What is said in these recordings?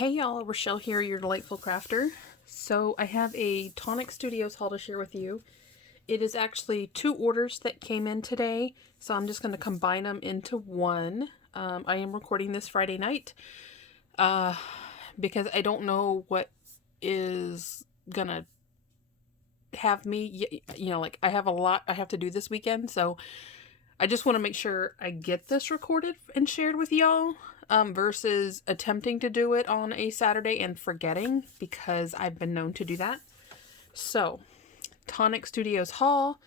Hey y'all, Rochelle here, your delightful crafter. So I have a Tonic Studios haul to share with you. It is actually 2 orders that came in today, so I'm just going to combine them into one. I am recording this Friday night because I don't know what is gonna have me, like I have a lot I have to do this weekend, so I just want to make sure I get this recorded and shared with y'all versus attempting to do it on a Saturday and forgetting, because I've been known to do that. So, Tonic Studios Haul,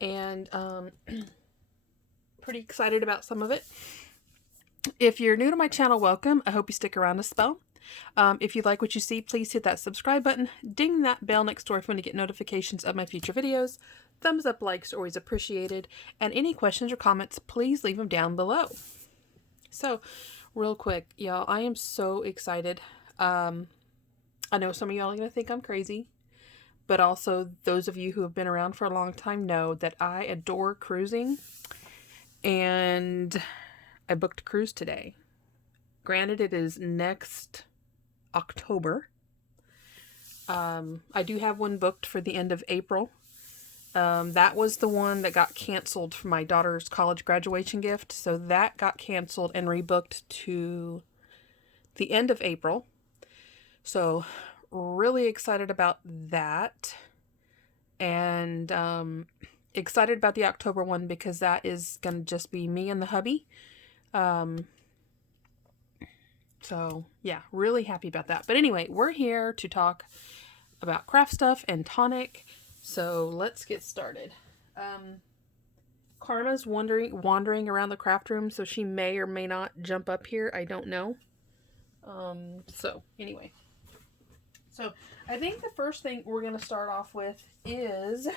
and pretty excited about some of it. If you're new to my channel, welcome. I hope you stick around a spell. If you like what you see, please hit that subscribe button, ding that bell next door if you want to get notifications of my future videos. Thumbs up, likes are always appreciated, and any questions or comments, please leave them down below. So, real quick, y'all, I am so excited. I know some of y'all are going to think I'm crazy, but also those of you who have been around for a long time know that I adore cruising, and I booked a cruise today. Granted, it is next October. I do have one booked for the end of April. That was the one that got canceled for my daughter's college graduation gift. So that got canceled and rebooked to the end of April. So really excited about that. And excited about the October one because that is going to just be me and the hubby. So yeah, really happy about that. But anyway, we're here to talk about craft stuff and Tonic. So let's get started. Karma's wandering around the craft room, so she may or may not jump up here. I don't know. So anyway. So I think the first thing we're going to start off with is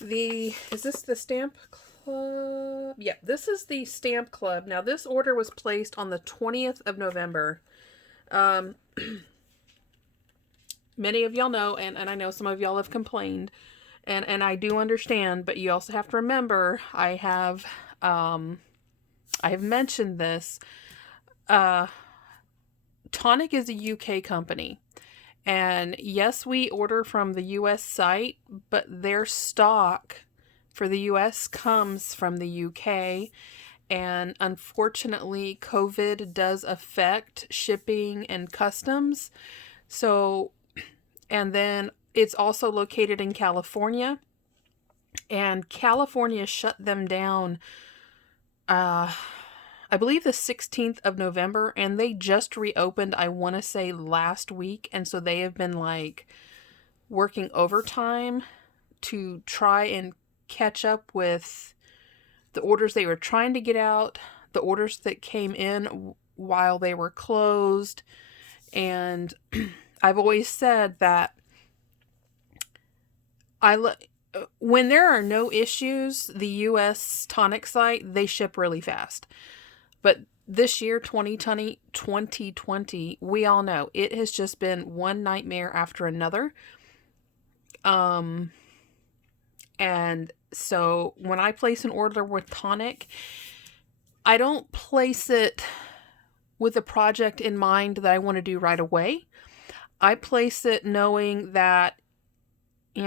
this the stamp club? Yeah, this is the stamp club. Now this order was placed on the 20th of November. Many of y'all know, and I know some of y'all have complained, and I do understand, but you also have to remember, I have mentioned this. Tonic is a UK company, and yes, we order from the US site, but their stock for the US comes from the UK, and unfortunately, COVID does affect shipping and customs. So, and then it's also located in California, and California shut them down, I believe the 16th of November, and they just reopened, I want to say last week, and so they have been like working overtime to try and catch up with the orders they were trying to get out, the orders that came in while they were closed. And I've always said that when there are no issues, the US Tonic site, they ship really fast. But this year, 2020, we all know it has just been one nightmare after another. And so when I place an order with Tonic, I don't place it with a project in mind that I want to do right away. I place it knowing that,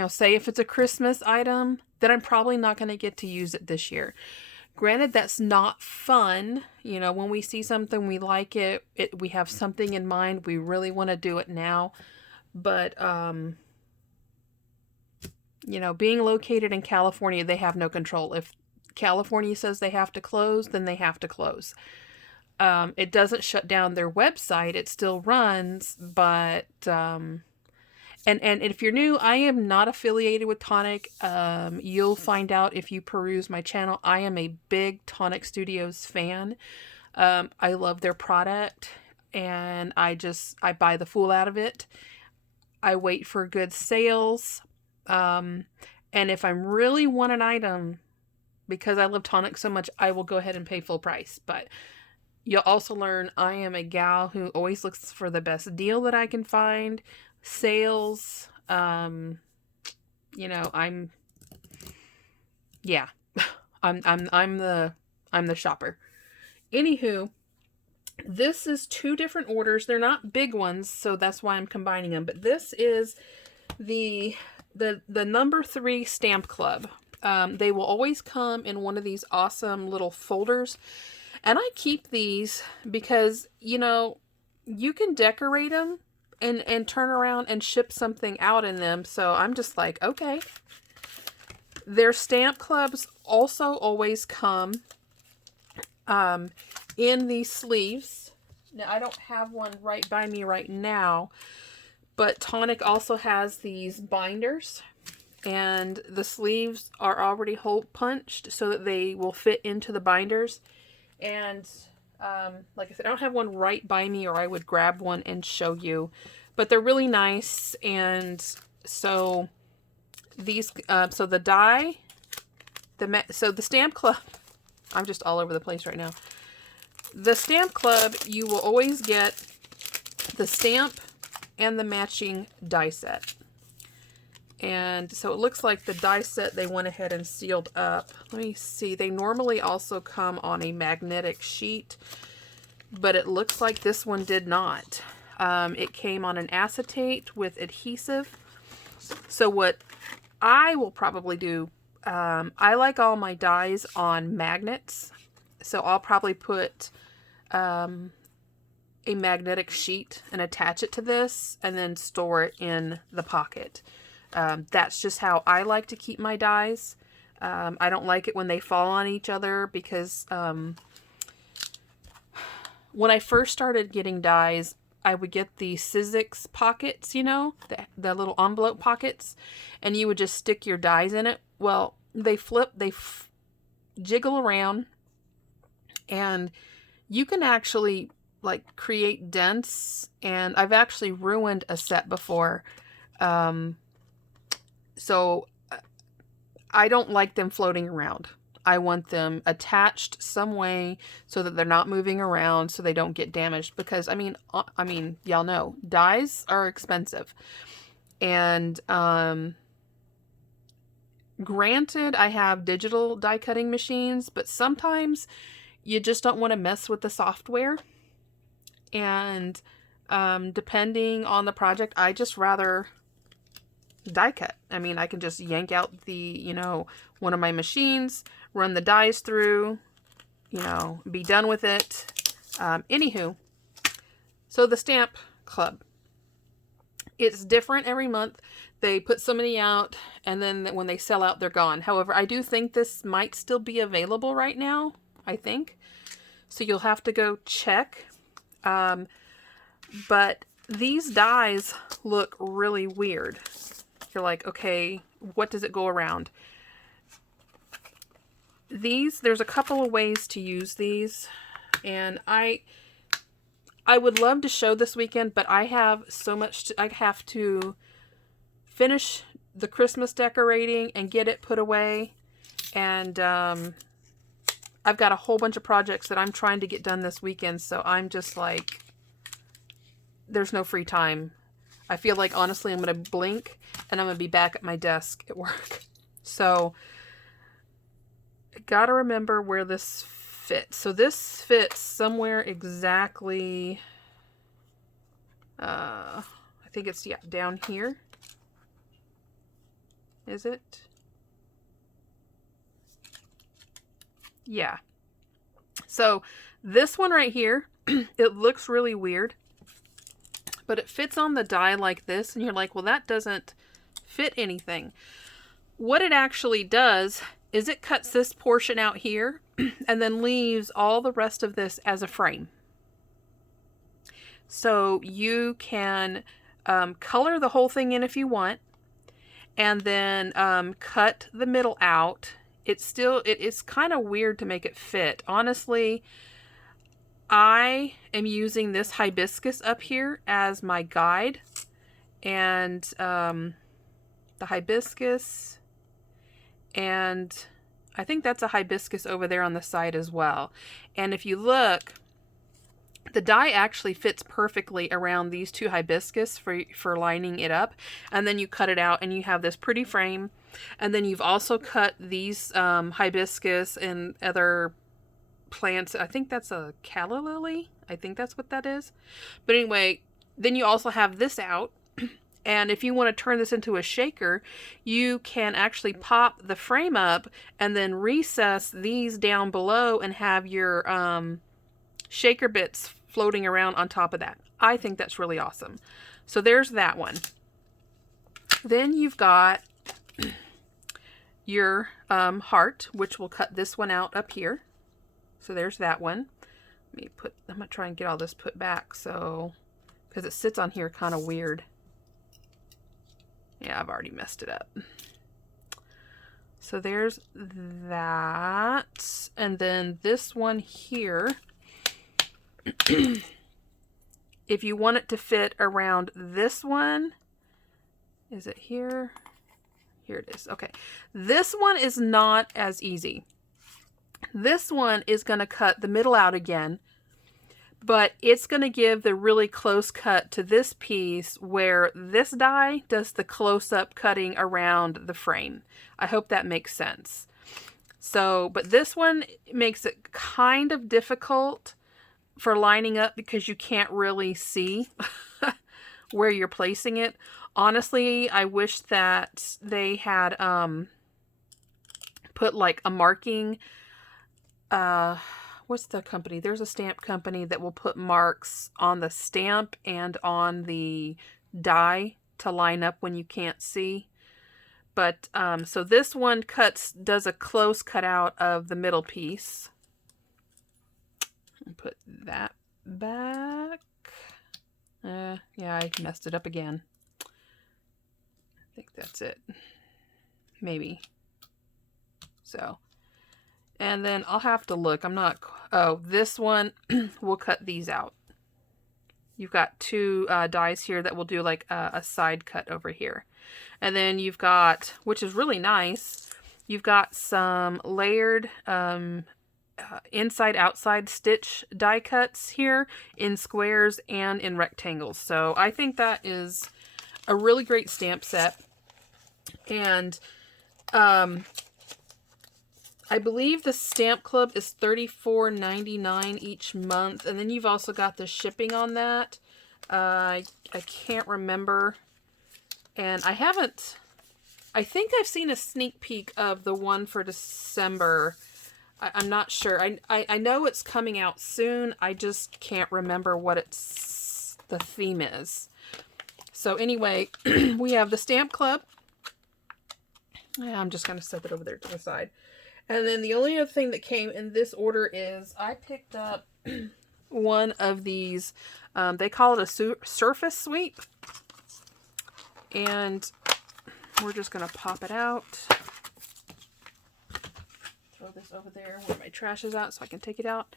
say if it's a Christmas item, then I'm probably not going to get to use it this year. Granted, that's not fun. When we see something, we like it, we have something in mind, we really want to do it now. But, being located in California, they have no control. If California says they have to close, then they have to close. It doesn't shut down their website. It still runs, but, and if you're new, I am not affiliated with Tonic. You'll find out if you peruse my channel. I am a big Tonic Studios fan. I love their product, and I buy the fool out of it. I wait for good sales. And if I really want an item, because I love Tonic so much, I will go ahead and pay full price. But you'll also learn I am a gal who always looks for the best deal that I can find. Sales, I'm the shopper. Anywho, This is 2 different orders. They're not big ones, so that's why I'm combining them. But this is the number 3 Stamp Club. They will always come in one of these awesome little folders. And I keep these because, you know, you can decorate them and turn around and ship something out in them. So I'm just like, okay. Their Stamp Clubs also always come in these sleeves. Now, I don't have one right by me right now, but Tonic also has these binders, and the sleeves are already hole punched so that they will fit into the binders. And like I said, I don't have one right by me, or I would grab one and show you, but they're really nice. And so these, so the die, so the Stamp Club, I'm just all over the place right now. The Stamp Club, you will always get the stamp and the matching die set. And so it looks like the die set they went ahead and sealed up. Let me see. They normally also come on a magnetic sheet, but it looks like this one did not. It came on an acetate with adhesive. So what I will probably do, I like all my dies on magnets. So I'll probably put a magnetic sheet and attach it to this and then store it in the pocket. That's just how I like to keep my dies. I don't like it when they fall on each other because when I first started getting dies, I would get the Sizzix pockets, you know, the little envelope pockets, and you would just stick your dies in it. Well, they flip, jiggle around, and you can actually like create dents, and I've actually ruined a set before. So I don't like them floating around. I want them attached some way so that they're not moving around so they don't get damaged, because I mean, y'all know dies are expensive. And granted, I have digital die cutting machines, but sometimes you just don't want to mess with the software. And depending on the project, I just rather die cut. I mean, I can just yank out one of my machines, run the dies through, be done with it. Anywho, so the Stamp Club, it's different every month. They put so many out, and then when they sell out, they're gone. However, I do think this might still be available right now, I think. So you'll have to go check. But these dies look really weird. You're like, okay, what does it go around? There's a couple of ways to use these, and I would love to show this weekend, but I have so much I have to finish the Christmas decorating and get it put away, and I've got a whole bunch of projects that I'm trying to get done this weekend, so I'm just like, there's no free time. I feel like, honestly, I'm going to blink and I'm going to be back at my desk at work. So, I got to remember where this fits. So, this fits somewhere exactly, I think it's, down here. Is it? Yeah. So, this one right here, it looks really weird, but it fits on the die like this, and you're like, well, that doesn't fit anything. What it actually does is it cuts this portion out here and then leaves all the rest of this as a frame. So you can color the whole thing in if you want, and then cut the middle out. It's kind of weird to make it fit. Honestly, I am using this hibiscus up here as my guide, and the hibiscus, and I think that's a hibiscus over there on the side as well. And if you look, the die actually fits perfectly around these two hibiscus for lining it up, and then you cut it out and you have this pretty frame. And then you've also cut these hibiscus and other plants. I think that's a calla lily. I think that's what that is. But anyway, then you also have this out. And if you want to turn this into a shaker, you can actually pop the frame up and then recess these down below and have your shaker bits floating around on top of that. I think that's really awesome. So there's that one. Then you've got your heart, which will cut this one out up here. So there's that one. I'm going to try and get all this put back, so, because it sits on here kind of weird. Yeah, I've already messed it up. So there's that. And then this one here, if you want it to fit around this one, is it here? Here it is. Okay. This one is not as easy. This one is going to cut the middle out again, but it's going to give the really close cut to this piece where this die does the close-up cutting around the frame. I hope that makes sense. So, but this one makes it kind of difficult for lining up because you can't really see where you're placing it. Honestly, I wish that they had put like a marking. What's the company? There's a stamp company that will put marks on the stamp and on the die to line up when you can't see. But, so this one does a close cutout of the middle piece. Put that back. Yeah, I messed it up again. I think that's it. Maybe. So. And then I'll have to look. Oh, this one will cut these out. You've got two dies here that will do like a side cut over here. And then you've got, which is really nice, you've got some layered inside-outside stitch die cuts here in squares and in rectangles. So I think that is a really great stamp set. And I believe the stamp club is $34.99 each month. And then you've also got the shipping on that. I can't remember. And I think I've seen a sneak peek of the one for December. I'm not sure. I know it's coming out soon. I just can't remember what the theme is. So anyway, we have the stamp club. I'm just going to set it over there to the side. And then the only other thing that came in this order is I picked up one of these. They call it a surface sweep. And we're just going to pop it out. Throw this over there where my trash is at so I can take it out.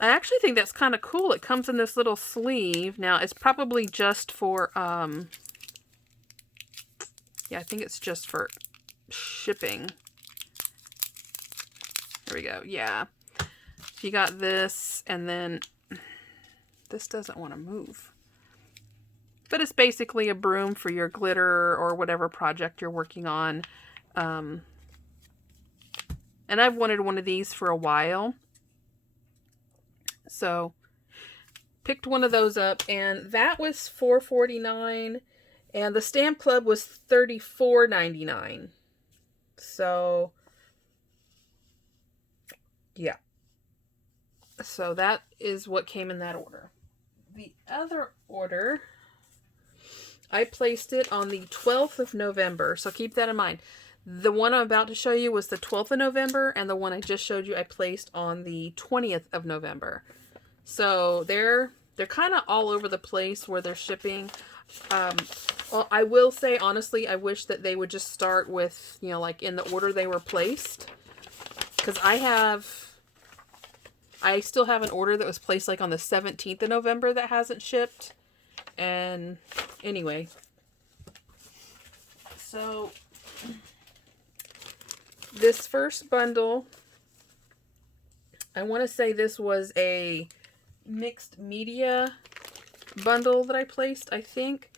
I actually think that's kind of cool. It comes in this little sleeve. Now, it's probably just for, yeah, I think it's just for shipping. There we go. Yeah. You got this, and then this doesn't want to move. But it's basically a broom for your glitter or whatever project you're working on. And I've wanted one of these for a while. So, picked one of those up, and that was $4.49, and the Stamp Club was $34.99. So, yeah. So that is what came in that order. The other order, I placed it on the 12th of November, so keep that in mind. The one I'm about to show you was the 12th of November, and the one I just showed you I placed on the 20th of November. So they're kind of all over the place where they're shipping. Well, I will say, honestly, I wish that they would just start with, you know, like in the order they were placed. Because I still have an order that was placed like on the 17th of November that hasn't shipped. And anyway. So this first bundle, I want to say this was a mixed media bundle that I placed, I think.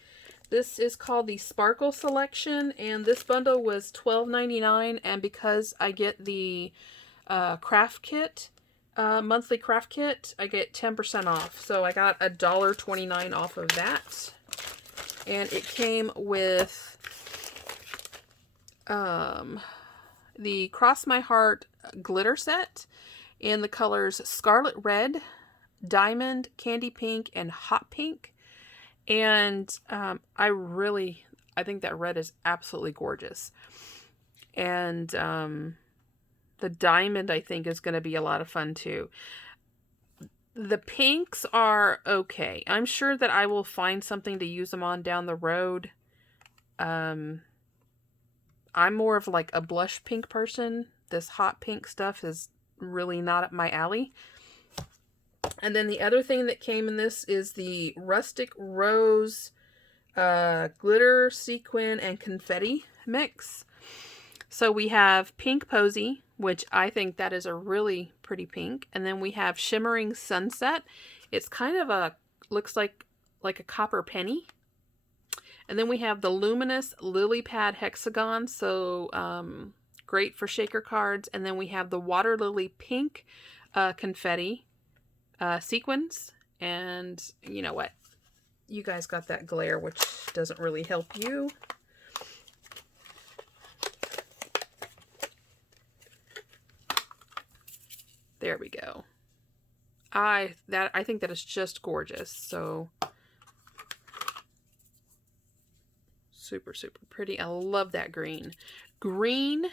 This is called the Sparkle Selection, and this bundle was $12.99, and because I get the craft kit, monthly craft kit, I get 10% off. So I got $1.29 off of that. And it came with the Cross My Heart glitter set in the colors Scarlet Red, Diamond, Candy Pink, and Hot Pink. And I think that red is absolutely gorgeous. And the diamond, I think, is going to be a lot of fun too. The pinks are okay. I'm sure that I will find something to use them on down the road. I'm more of like a blush pink person. This hot pink stuff is really not up my alley. And then the other thing that came in this is the Rustic Rose glitter, sequin, and confetti mix. So we have Pink Posy, which I think that is a really pretty pink. And then we have Shimmering Sunset. It's kind of looks like a copper penny. And then we have the Luminous Lily Pad Hexagon. So great for shaker cards. And then we have the Water Lily Pink confetti sequins. And you know what? You guys got that glare, which doesn't really help you. There we go. I think that is just gorgeous. So super, super pretty. I love that green. Green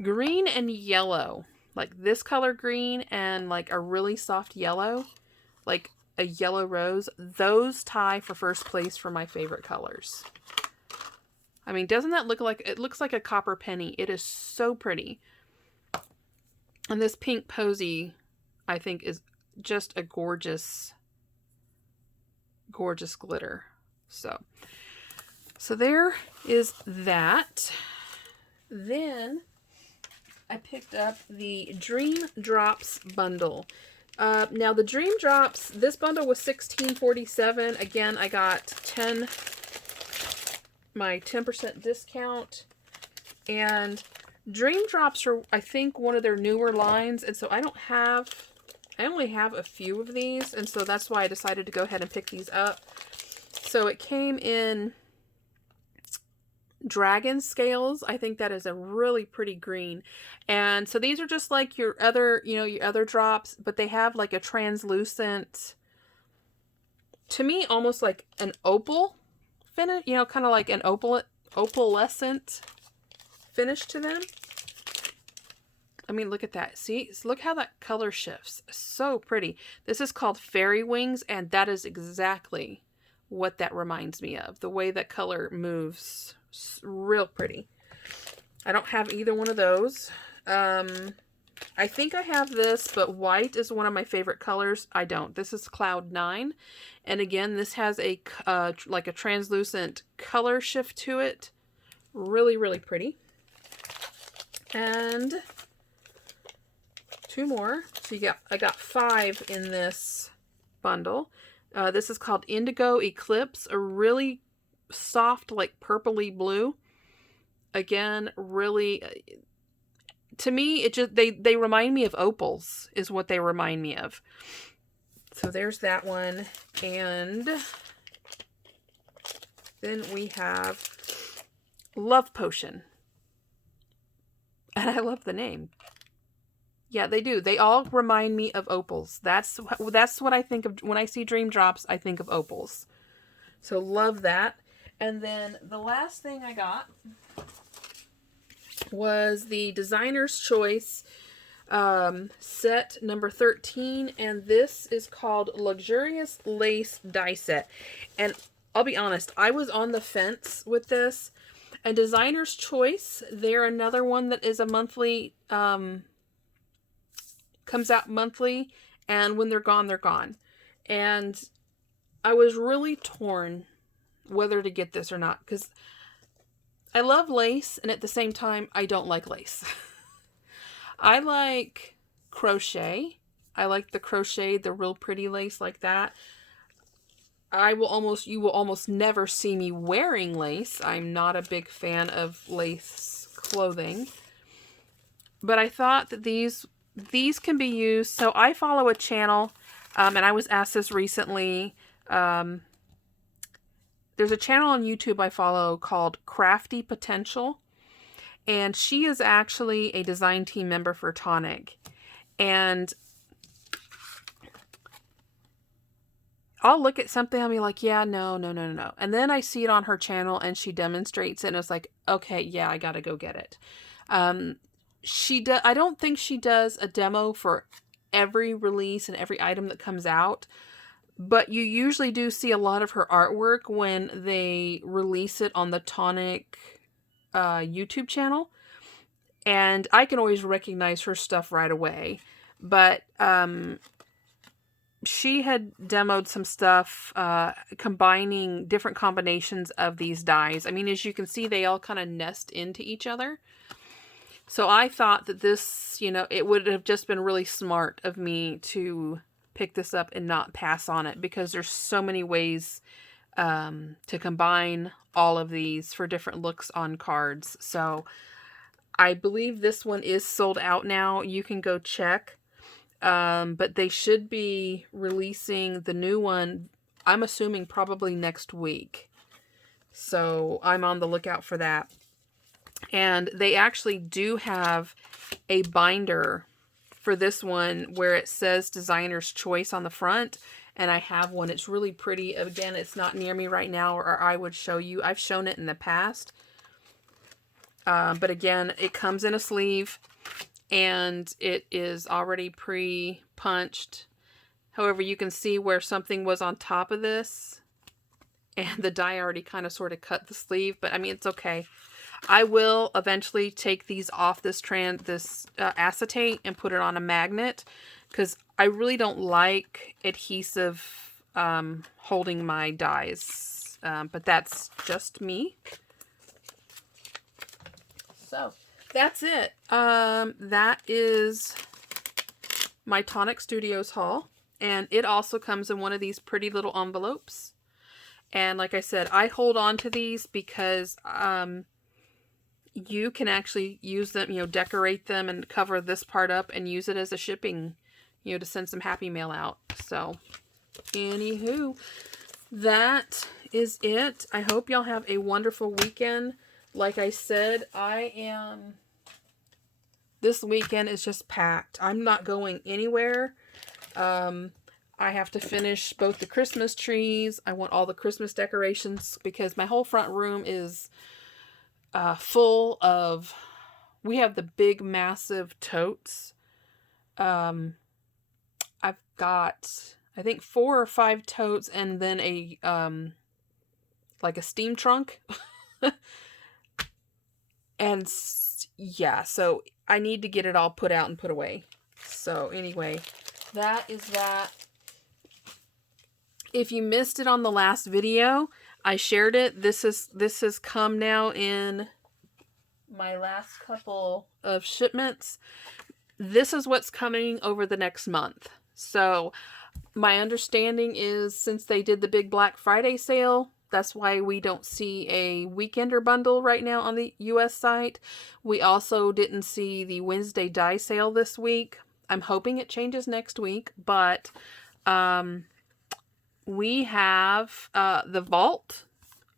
and yellow. Like this color green and like a really soft yellow. Like a yellow rose. Those tie for first place for my favorite colors. I mean, doesn't that look like... It looks like a copper penny. It is so pretty. And this Pink Posy, I think, is just a gorgeous, gorgeous glitter. So there is that. Then I picked up the Dream Drops bundle. Now the Dream Drops, this bundle was $16.47. Again, I got my 10% discount. And Dream Drops are, I think, one of their newer lines, and so I only have a few of these, and so that's why I decided to go ahead and pick these up. So it came in dragon scales. I think that is a really pretty green. And so these are just like your other drops, but they have like a translucent, to me, almost like an opal finish, kind of like an opalescent finish to them. I mean, look at that. See? Look how that color shifts. So pretty. This is called Fairy Wings, and that is exactly what that reminds me of. The way that color moves. Real pretty. I don't have either one of those. I think I have this, but white is one of my favorite colors. I don't. This is Cloud 9. And again, this has a like a translucent color shift to it. Really, really pretty. And two more. So I got 5 in this bundle. This is called Indigo Eclipse, a really soft, like purpley blue. Again, really, to me, it just they remind me of opals, is what they remind me of. So there's that one. And then we have Love Potion. And I love the name. Yeah, they do. They all remind me of opals. That's what I think of when I see Dream Drops. I think of opals. So love that. And then the last thing I got was the Designer's Choice set number 13. And this is called Luxurious Lace Die Set. And I'll be honest, I was on the fence with this. A Designer's Choice, they're another one that is a monthly, comes out monthly, and when they're gone, they're gone. And I was really torn whether to get this or not, because I love lace, and at the same time, I don't like lace. I like crochet. I like the crochet, the real pretty lace like that. You will almost never see me wearing lace. I'm not a big fan of lace clothing. But I thought that these these can be used. So I follow a channel, and I was asked this recently. There's a channel on YouTube I follow called Crafty Potential, and she is actually a design team member for Tonic. And I'll look at something, I'll be like, yeah, no. And then I see it on her channel and she demonstrates it, and it's like, okay, yeah, I gotta go get it. I don't think she does a demo for every release and every item that comes out, but you usually do see a lot of her artwork when they release it on the Tonic YouTube channel. And I can always recognize her stuff right away. But she had demoed some stuff combining different combinations of these dyes. I mean, as you can see, they all kind of nest into each other. So I thought that this, it would have just been really smart of me to pick this up and not pass on it, because there's so many ways to combine all of these for different looks on cards. So I believe this one is sold out now. You can go check. But they should be releasing the new one, I'm assuming probably next week. So I'm on the lookout for that. And they actually do have a binder for this one where it says Designer's Choice on the front. And I have one. It's really pretty. Again, it's not near me right now, or I would show you. I've shown it in the past. But again, it comes in a sleeve. And it is already pre-punched. However, you can see where something was on top of this. And the die already kind of sort of cut the sleeve. But I mean, it's okay. I will eventually take these off this acetate and put it on a magnet, because I really don't like adhesive holding my dies. But that's just me. So that's it. That is my Tonic Studios haul. And it also comes in one of these pretty little envelopes. And like I said, I hold on to these because you can actually use them, decorate them and cover this part up and use it as a shipping, to send some happy mail out. So, anywho, that is it. I hope y'all have a wonderful weekend. Like I said, this weekend is just packed. I'm not going anywhere. I have to finish both the Christmas trees. I want all the Christmas decorations because my whole front room is full of, we have the big massive totes. I've got, I think 4 or 5 totes and then a, like a steam trunk. And yeah, so I need to get it all put out and put away. So anyway, that is that. If you missed it on the last video, I shared it. This has come now in my last couple of shipments. This is what's coming over the next month. So my understanding is, since they did the big Black Friday sale, that's why we don't see a weekender bundle right now on the US site. We also didn't see the Wednesday die sale this week. I'm hoping it changes next week, but we have the vault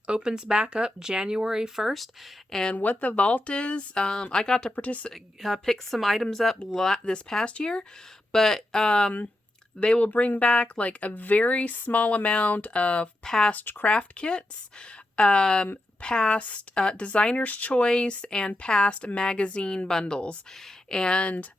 opens back up January 1st. And what the vault is, I got to pick some items up this past year, but they will bring back like a very small amount of past craft kits, past Designer's Choice, and past magazine bundles. And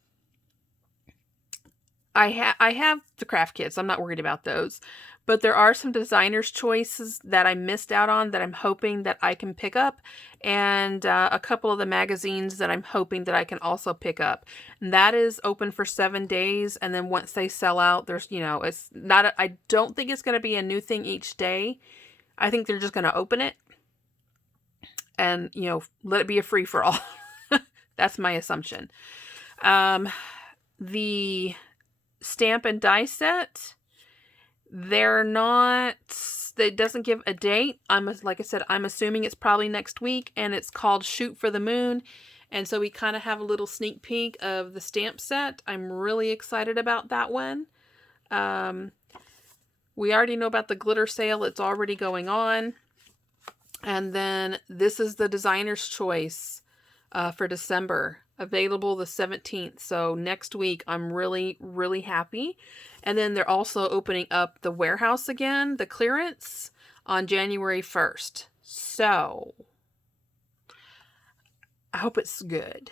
I have the craft kits. I'm not worried about those. But there are some Designer's Choices that I missed out on that I'm hoping that I can pick up. And a couple of the magazines that I'm hoping that I can also pick up. And that is open for 7 days. And then once they sell out, there's, it's not, I don't think it's going to be a new thing each day. I think they're just going to open it. And, let it be a free for all. That's my assumption. The stamp and die set, they're not, it doesn't give a date. Like I said, I'm assuming it's probably next week, and it's called Shoot for the Moon. And so we kind of have a little sneak peek of the stamp set. I'm really excited about that one. We already know about the glitter sale. It's already going on. And then this is the designer's choice for December, available the 17th. So next week, I'm really, really happy. And then they're also opening up the warehouse again, the clearance, on January 1st. So I hope it's good.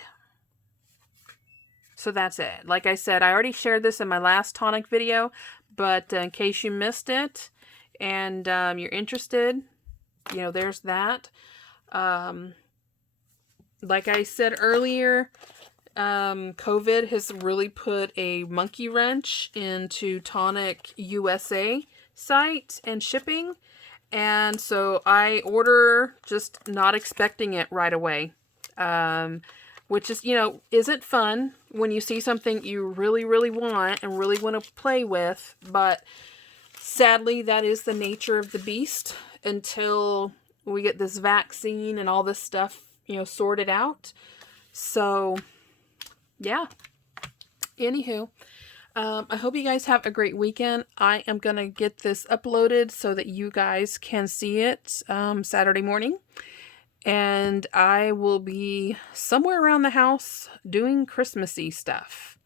So that's it. Like I said, I already shared this in my last Tonic video, but in case you missed it and you're interested, you know, there's that. Like I said earlier, COVID has really put a monkey wrench into Tonic USA site and shipping. And so I order just not expecting it right away. Which is, you know, isn't fun when you see something you really, really want and really want to play with. But sadly, that is the nature of the beast until we get this vaccine and all this stuff, you know, sorted out. So, yeah. Anywho, I hope you guys have a great weekend. I am going to get this uploaded so that you guys can see it Saturday morning. And I will be somewhere around the house doing Christmassy stuff.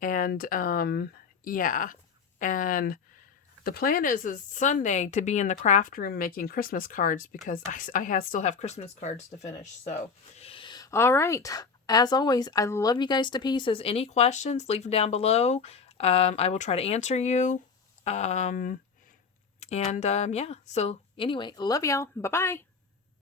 And, yeah. And the plan is Sunday to be in the craft room making Christmas cards because I still have Christmas cards to finish. So, all right. As always, I love you guys to pieces. Any questions, leave them down below. I will try to answer you. Yeah. So, anyway, love y'all. Bye-bye.